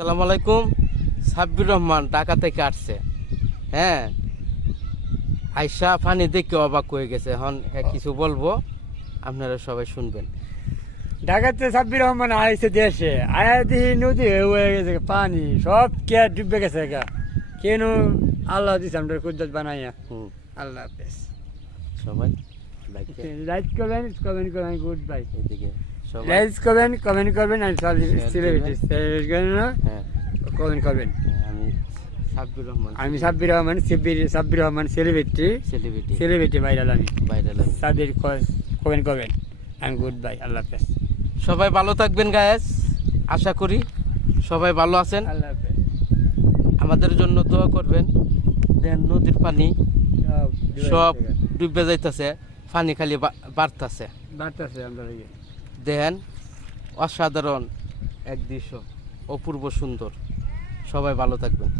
আসসালামু আলাইকুম। সাব্বির রহমান ঢাকা থেকে আসছে। হ্যাঁ, আয়সা পানি দেখে অবাক হয়ে গেছে। এখন কিছু বলবো, আপনারা সবাই শুনবেন। ঢাকাতে সাব্বির রহমান আইসে দেশে আয়া দিহি নদী হয়ে গেছে পানি সব কে ডুবে গেছে গা কেন আল্লাহ দিস আমরা কুদ্দত বানাইয়া আল্লাহ হাফেজ সবাই লাইকে লাইক করবেন কমেন্ট করবেন গুড বাই এদিকে সবাই লাইক করবেন কমেন্ট করবেন আর সেলিব্রিটি হ্যাঁ, কমেন্ট করবেন আমি সাব্বির রহমান, আমি Sabbir Rahman Sabbir Rahman celebrity celebrity celebrity viral আমি ভাইরাল। সাব্বির কমেন্ট করবেন আমি গুড বাই আল্লাহ হাফেজ সবাই ভালো থাকবেন গায়েস, আশা করি সবাই ভালো আছেন। আল্লাহ হাফেজ আমাদের জন্য দোয়া করবেন। দেন নদীর পানি সব ডুবে যাইতেছে, পানি খালি বাড়তেছে। বাড়তেছে আমরা দেন অসাধারণ এক দৃশ্য, অপূর্ব সুন্দর। সবাই ভালো থাকবেন।